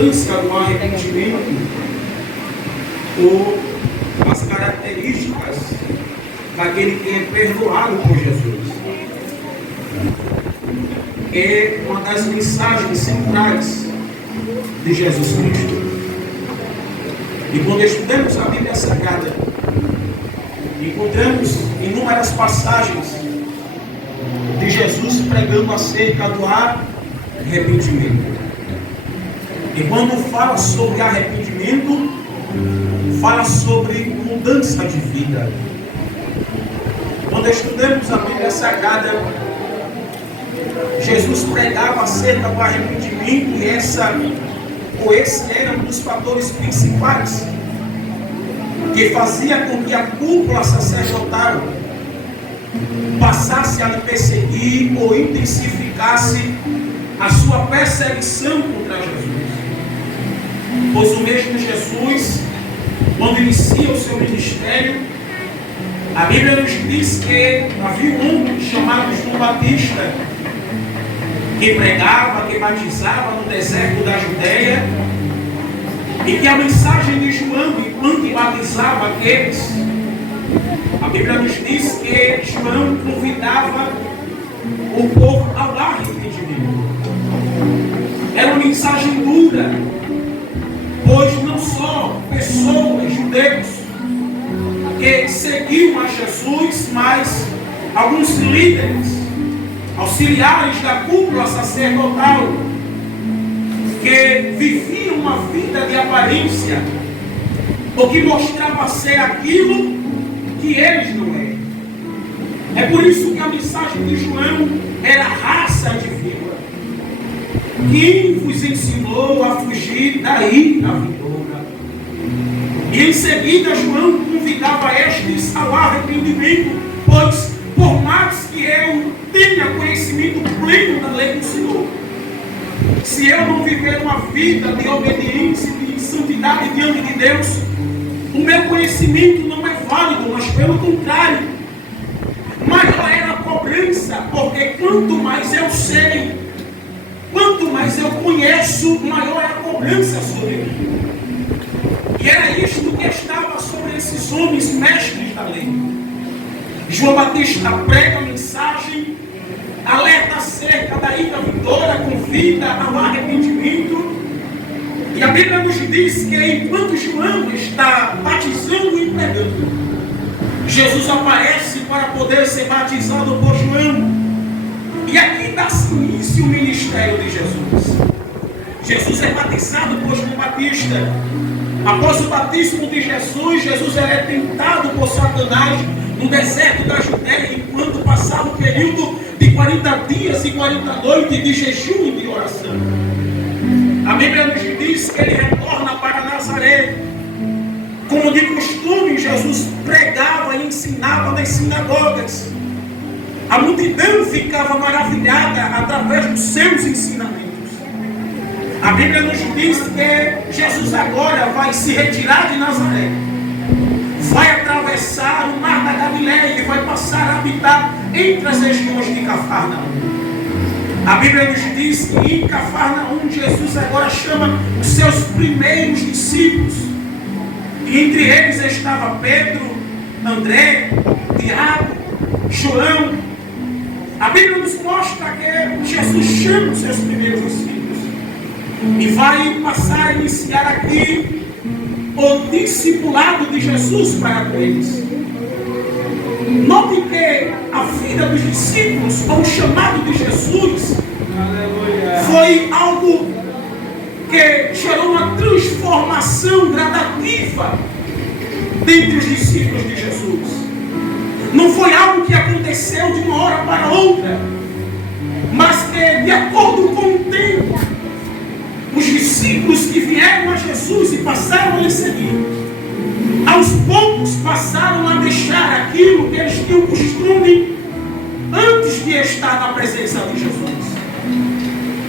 importância do arrependimento ou as características daquele que é perdoado por Jesus. É uma das mensagens centrais de Jesus Cristo. E quando estudamos a Bíblia Sagrada, encontramos inúmeras passagens de Jesus pregando acerca do arrependimento. E quando fala sobre arrependimento, fala sobre mudança de vida. Quando estudamos a Bíblia Sagrada, Jesus pregava acerca do arrependimento e esse era um dos fatores principais que fazia com que a cúpula sacerdotal passasse a lhe perseguir ou intensificasse a sua perseguição contra Jesus. Pois o mesmo Jesus, quando inicia o seu ministério, a Bíblia nos diz que havia um homem chamado João Batista, que pregava, que batizava no deserto da Judeia, e que a mensagem de João, enquanto batizava aqueles, a Bíblia nos diz que João convidava o povo ao arrependimento. Era uma mensagem dura, pois não só pessoas, judeus, que seguiam a Jesus, mas alguns líderes, auxiliares da cúpula sacerdotal, que viviam uma vida de aparência, ou que mostrava ser aquilo que eles não eram. É por isso que a mensagem de João era raça de víbora. Quem vos ensinou a fugir da ira vindoura? E em seguida João convidava estes ao arrependimento, pois por mais que eu tenha conhecimento pleno da lei do Senhor, se eu não viver uma vida de obediência e de santidade diante de Deus, o meu conhecimento não é válido, mas pelo contrário, maior era a cobrança, porque quanto mais eu sei, quanto mais eu conheço, maior é a cobrança sobre mim. E era isto que estava sobre esses homens mestres da lei. João Batista prega a mensagem, alerta acerca da ira vindoura, convida ao arrependimento. E a Bíblia nos diz que enquanto João está batizando e pregando, Jesus aparece para poder ser batizado por João. E aqui dá-se início o ministério de Jesus. Jesus é batizado por João Batista. Após o batismo de Jesus, Jesus é tentado por Satanás no deserto da Judéia, enquanto passava o período de 40 dias e 40 noites de jejum e de oração. A Bíblia nos diz que ele retorna para Nazaré. Como de costume, Jesus pregava e ensinava nas sinagogas. A multidão ficava maravilhada através dos seus ensinamentos. A Bíblia nos diz que Jesus agora vai se retirar de Nazaré, vai atravessar o mar da Galileia e vai passar a habitar entre as regiões de Cafarnaum. A Bíblia nos diz que em Cafarnaum Jesus agora chama os seus primeiros discípulos. E entre eles estava Pedro, André, Tiago, João. A Bíblia nos mostra que Jesus chama os seus primeiros discípulos e vai passar a iniciar aqui o discipulado de Jesus para eles. Note que a vida dos discípulos, ou o chamado de Jesus, foi algo que gerou uma transformação gradativa dentre os discípulos de Jesus. Não foi algo que aconteceu de uma hora para outra, mas que, de acordo com o tempo, os discípulos que vieram a Jesus e passaram a lhe seguir, aos poucos passaram a deixar aquilo que eles tinham costume antes de estar na presença de Jesus.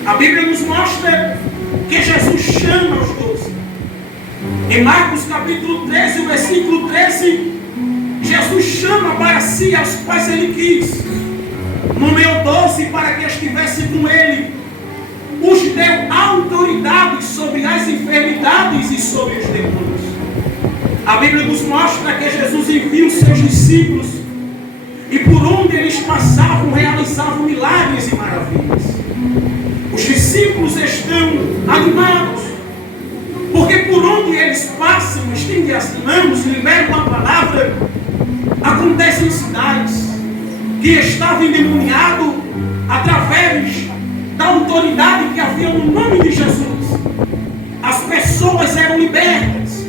A Bíblia nos mostra que Jesus chama os 12. Em Marcos capítulo 13, versículo 13, Jesus chama para si aos quais ele quis. Nomeou 12 para que estivessem com ele. os deu autoridade sobre as enfermidades e sobre os demônios. A Bíblia nos mostra que Jesus envia os seus discípulos e por onde eles passavam realizavam milagres e maravilhas. Os discípulos estão animados, porque por onde eles passam, estendem as mãos, liberam a palavra, acontecem sinais que estava endemoniado através da autoridade que havia no nome de Jesus. As pessoas eram libertas.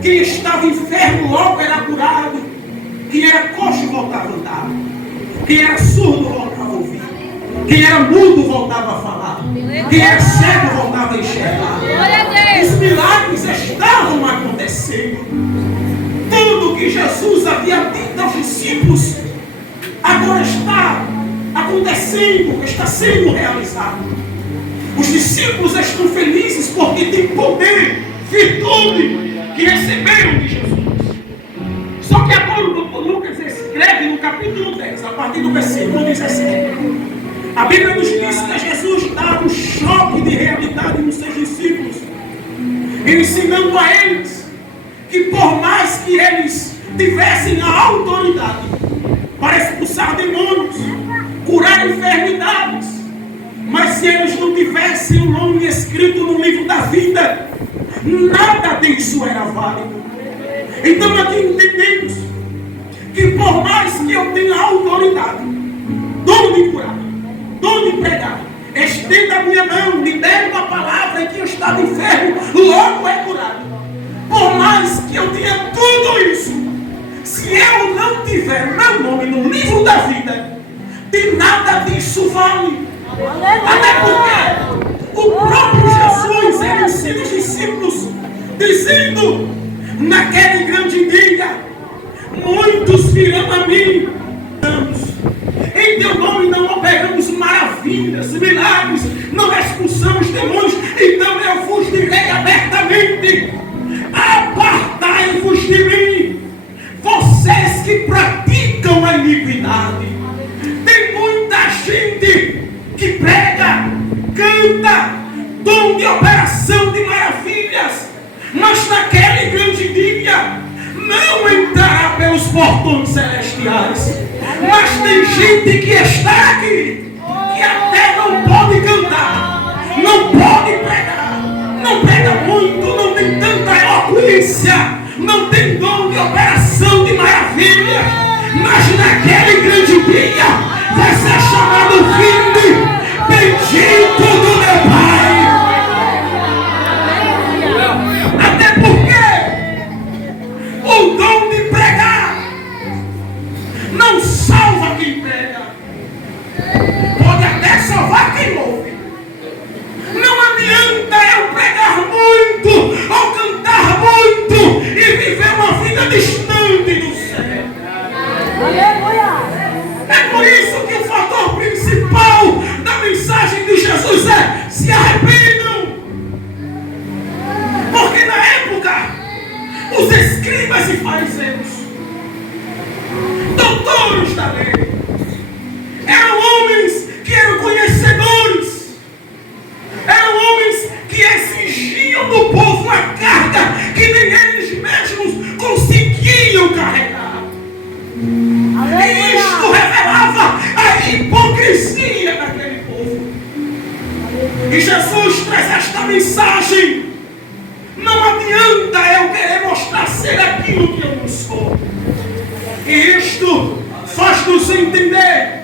Quem estava enfermo logo era curado. Quem era coxo voltava a andar. Quem era surdo voltava a ouvir. Quem era mudo voltava a falar. Quem era cego voltava a enxergar. Os milagres estavam acontecendo. Tudo que Jesus havia dito aos discípulos agora está acontecendo, está sendo realizado. Os discípulos estão felizes porque têm poder, virtude que receberam de Jesus. Só que agora o Lucas escreve no capítulo 10, a partir do versículo 17. A Bíblia nos diz que Jesus dá um choque de realidade nos seus discípulos, ensinando a eles que por mais que eles tivessem a autoridade para expulsar demônios, curar enfermidades, mas se eles não tivessem o nome escrito no livro da vida, nada disso era válido. Então aqui entendemos que por mais que eu tenha autoridade, dom de curar, dom de pregar, estenda a minha mão, libere uma palavra e quem está enfermo logo é curado. Por mais que eu tenha tudo isso, se eu não tiver meu nome no livro da vida, de nada disso vale. Até porque o próprio Jesus ele ensina os discípulos, dizendo: naquele grande dia, muitos virão a mim, em teu nome não operamos maravilhas, milagres, não expulsamos demônios, então eu vos direi abertamente: apartai-vos de mim, vocês que praticam a iniquidade. Tem muita gente que prega, canta, dom de operação de maravilhas, mas naquele grande dia não entrará pelos portões celestiais. Mas tem gente que está aqui, que até não pode cantar, não pode pregar, não prega muito, não tem tanta eloquência, não tem dom de operação de maravilha, mas naquele grande dia vai ser chamado filho bendito do meu Pai. Até porque o dom de pregar não salva quem prega, pode até salvar quem ouve. Não adianta eu pregar muito ou cantar muito e viver uma vida distante do céu. É por isso que o fator principal da mensagem de Jesus é: se arrependam. Porque na época, os escribas e fariseus, doutores da lei, eram homens que eram conhecedores, eram homens que exigiam do povo uma carga que nem eles mesmos conseguiam carregar. E isto revelava a hipocrisia daquele povo. E Jesus traz esta mensagem: não adianta eu querer mostrar ser aquilo que eu não sou. E isto faz-nos entender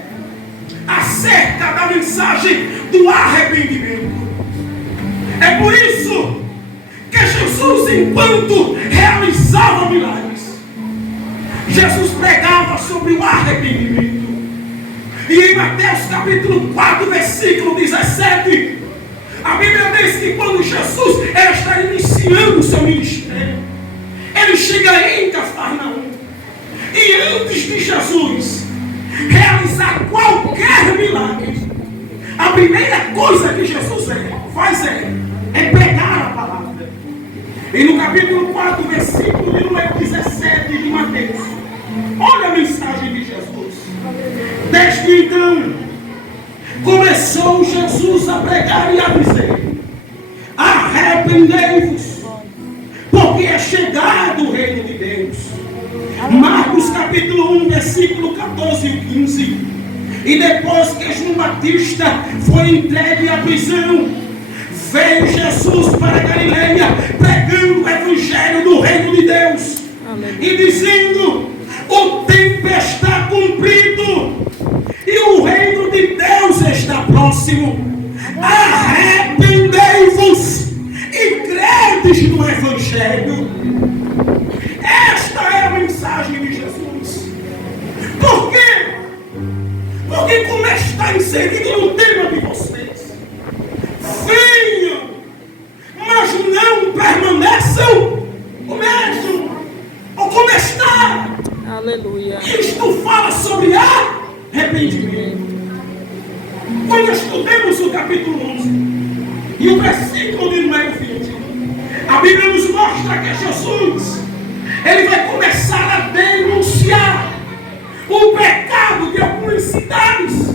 acerca da mensagem do arrependimento. É por isso que Jesus, enquanto realizava milagres, Jesus pregava sobre o arrependimento. E em Mateus capítulo 4, versículo 17, a Bíblia diz que quando Jesus está iniciando o seu ministério, ele chega em Cafarnaum. E antes de Jesus realizar qualquer milagre, a primeira coisa que Jesus faz é pregar a palavra. E no capítulo 4, versículo de número 17 de Mateus, olha a mensagem de Jesus. Desde então, começou Jesus a pregar e a dizer: arrependei-vos, porque é chegado o reino de Deus. Marcos capítulo 1, versículo 14 e 15. E depois que João Batista foi entregue à prisão, veio Jesus para Galileia pregando o evangelho do reino de Deus. Amém. E dizendo: o tempo está cumprido e o reino de Deus está próximo. Arrependei-vos e credes no evangelho. Esta é a mensagem de Jesus. Por quê? Porque, como está inserido no tema de vocês, venham, mas não permaneçam o mesmo, ou como está. Aleluia. Isto fala sobre arrependimento. Quando estudamos o capítulo 11 e o versículo de número 20, a Bíblia nos mostra que Jesus, ele vai começar a denunciar o pecado de algumas cidades.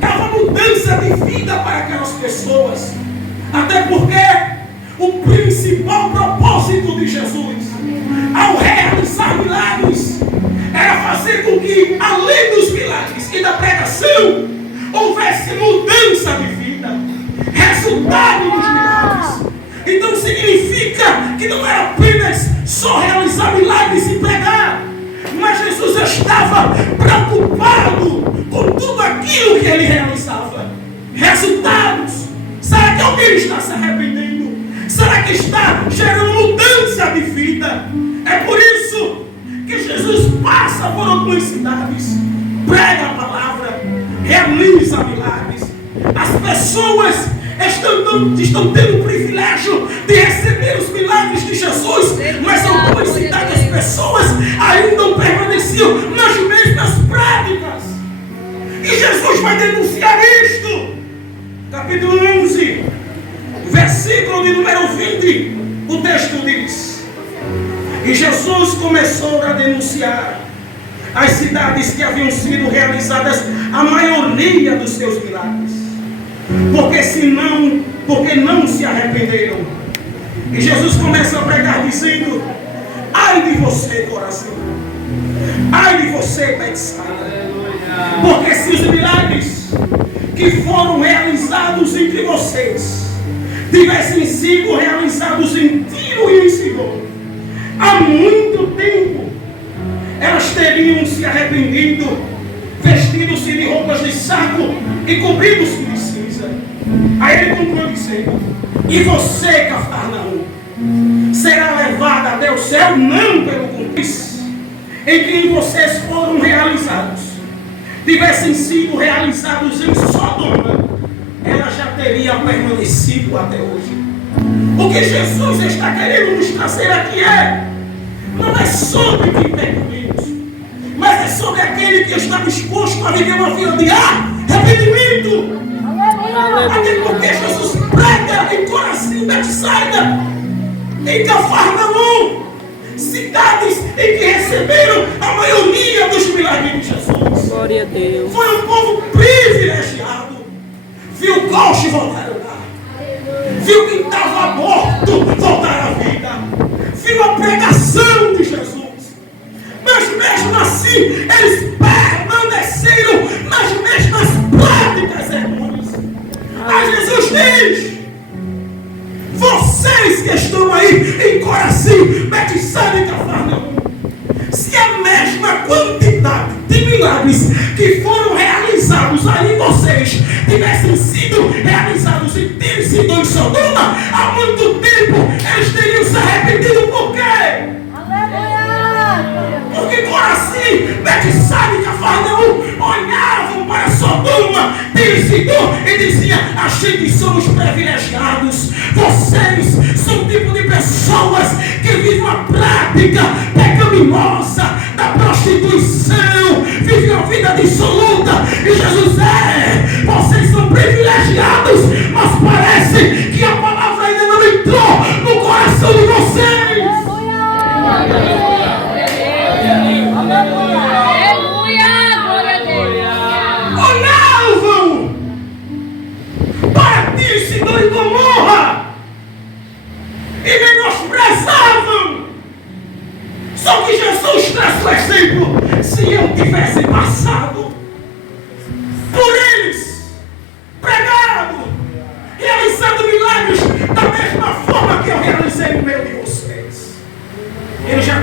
Dava mudança de vida para aquelas pessoas. Até porque o principal propósito de Jesus, ao realizar milagres, era fazer com que, além dos milagres e da pregação, houvesse mudança de vida, resultado dos milagres. Então significa que não era apenas só realizar milagres e pregar, mas Jesus estava preocupado com tudo aquilo que ele realizava. Resultados. Será que alguém está se arrependendo? Será que está gerando mudança de vida? É por isso que Jesus passa por algumas cidades, prega a palavra, realiza milagres. As pessoas estão tendo o privilégio de receber os milagres de Jesus, mas algumas cidades as pessoas ainda permaneciam nas mesmas práticas. E Jesus vai denunciar isto. Capítulo 11, versículo de número 20, o texto diz: e Jesus começou a denunciar as cidades que haviam sido realizadas a maioria dos seus milagres, porque não se arrependeram. E Jesus começa a pregar dizendo: ai de você, Corazim, ai de você, Betsaida, porque se os milagres que foram realizados entre vocês tivessem sido realizados em Tiro e em Sidom, há muito tempo elas teriam se arrependido, vestido-se de roupas de saco e cobrindo-se de cinza. Aí ele conclui dizendo: e você, Cafarnaum, será levada até o céu não pelo compromisso em que vocês foram realizados. Tivessem sido realizados em Sodoma, ela já teria permanecido até hoje. O que Jesus está querendo nos trazer aqui não é sobre quem pega menos, mas é sobre aquele que está disposto a viver uma vida de arrependimento. Até porque Jesus prega em Corazim, Betsaida, em Cafarnaum, cidades em que receberam a maioria dos milagres de Jesus. Glória a Deus. Foi um povo privilegiado. Viu coche voltar a andar, viu quem estava morto voltar à vida, viu a pregação de Jesus. Mas mesmo assim eles permaneceram nas mesmas práticas errôneas. Mas Jesus diz: vocês que estão aí em Corazim, Betsaida e Cafarnaum, se a mesma quantidade de milagres que foram realizados aí em vocês tivessem sido realizados em Tiro, Sidom e Sodoma, há muito tempo eles teriam se arrependido. Por quê? Porque Corazim, Betsaida e Cafarnaum olhavam para Sodoma, Tiro e Sidom e diziam: a gente somos privilegiados. Vocês são um tipo de pessoas que vivem uma prática pecaminosa da prostituição, vivem uma vida dissoluta. E Jesus vocês são privilegiados, mas parece que a palavra ainda não entrou no coração de vocês. Olhavam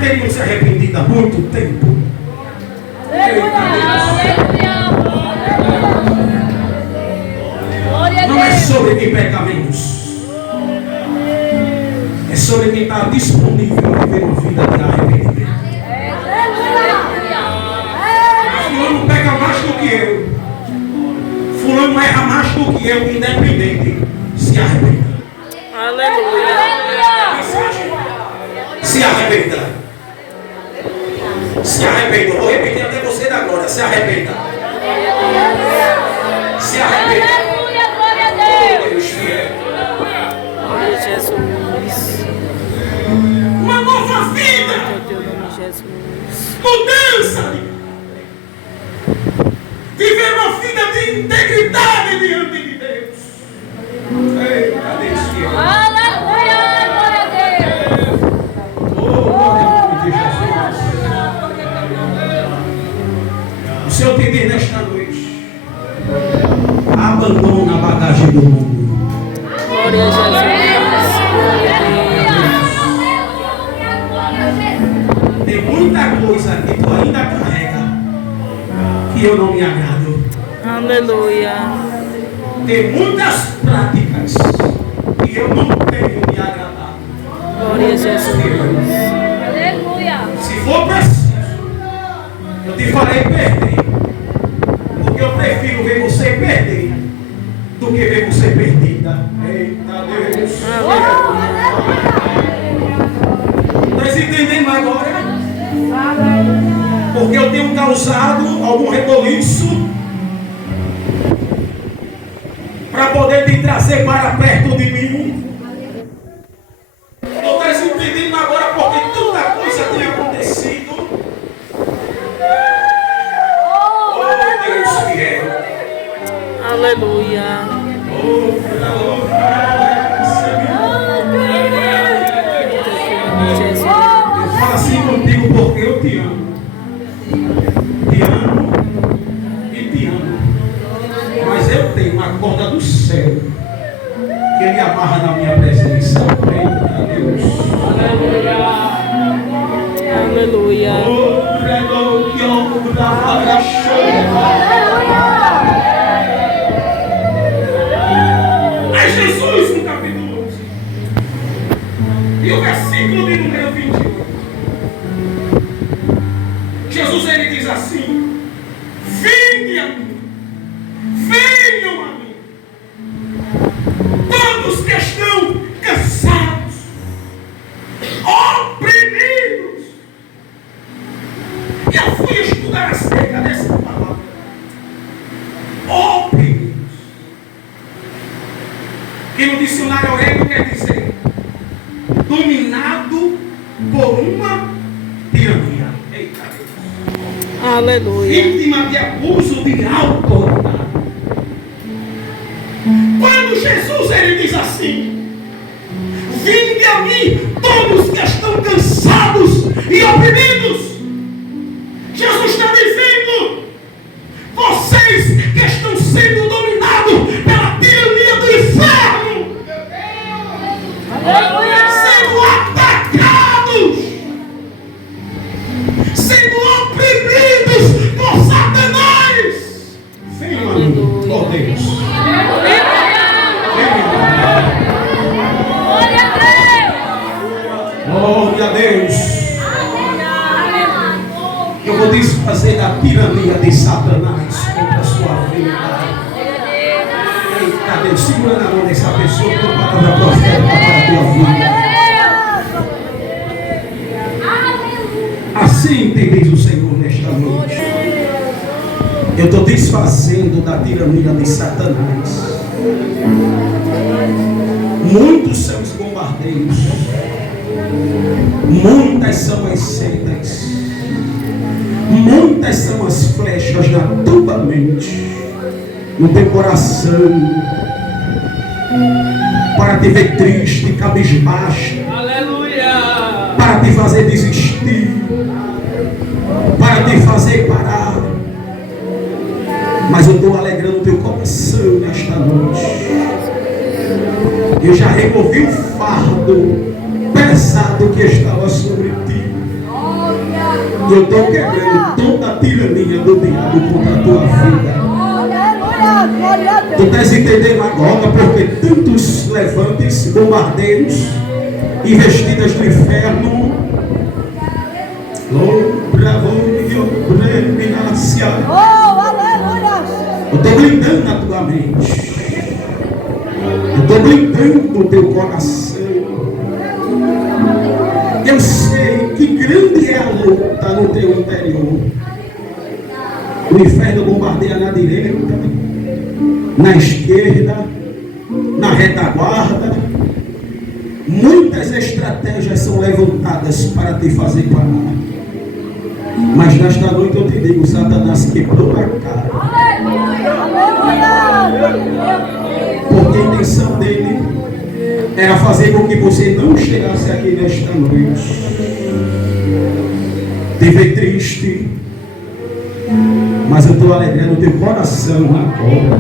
teriam se arrependido há muito tempo. Não é sobre quem peca menos. É sobre quem está disponível a viver uma vida de arrependimento. Fulano peca mais do que eu. Fulano erra mais do que eu, independente. Se arrependa. Aleluia. Se arrependa. Se arrependa. Vou repetir até você da glória. Se arrependa. Se arrependa. Oh, Deus fiel. Glória a Jesus. Uma nova vida. Teu nome, Jesus. Mudança. Viver uma vida de integridade diante de Deus. Eita, Deus fiel. Oh, glória ao nome de Jesus. O Senhor te diz nesta noite: abandona a bagagem do mundo. Glória a Jesus. Tem muita coisa que tu ainda carrega que eu não me agrado. Aleluia. Tem muitas práticas que eu não tenho me agradado. Glória a Jesus. Se for preciso, eu te farei perder. Porque eu prefiro ver você perder do que ver você perdida. Eita Deus. Estás entendendo agora? Porque eu tenho causado algum reboliço para poder te trazer para perto de mim. Não estás entendendo agora porque tanta coisa tem acontecido. Oh, Deus fiel. Aleluia. Oh, Jesus. eu falo assim contigo porque eu te amo. Te amo e te amo. Mas eu tenho uma corda do céu que ele amarra na minha presença. Eita Deus. Aleluia. Mas Jesus no capítulo 11 e o versículo de número 28, Jesus ele diz assim: vinde a mim, venham a mim, todos que estão cansados, oprimidos. E eu fui estudar acerca dessa palavra. Oprimidos. Que no dicionário Aurélio quer dizer dominado por uma tirania. Eita Deus. Aleluia. Vítima de abuso de autoridade. Quando Jesus ele diz assim: vinde a mim todos que estão cansados e oprimidos. Jesus está dizendo: vocês que estão sendo dominados pela tirania do inferno, sendo atacados, sendo oprimidos por Satanás, venham a mim, ó Deus. Glória a Deus. Eu vou desfazer da tirania de Satanás contra a sua vida. Eita Deus, segura na mão dessa pessoa com palavra profética para a tua vida. Assim te diz o Senhor nesta noite. Eu estou desfazendo da tirania de Satanás. Muitos são os bombardeios. Muitas são as setas. Muitas são as flechas na tua mente, no teu coração, para te ver triste, cabisbaixo, para te fazer desistir, para te fazer parar. Mas eu estou alegrando o teu coração nesta noite. Eu já removi o fardo pesado que estava sobre ti. E eu estou quebrando toda a tirania do diabo contra a tua vida. Tu estás entendendo agora porque tantos levantes, bombardeios, investidas do inferno. Eu estou blindando a tua mente. Eu estou blindando o teu coração. Eu sei que grande é a luta no teu interior. O inferno bombardeia na direita, na esquerda, na retaguarda. Muitas estratégias são levantadas para te fazer parar. Mas nesta noite eu te digo, Satanás quebrou a cara. Porque a intenção dele era fazer com que você não chegasse aqui nesta noite. Te ver triste. Mas eu estou alegrando o teu coração agora.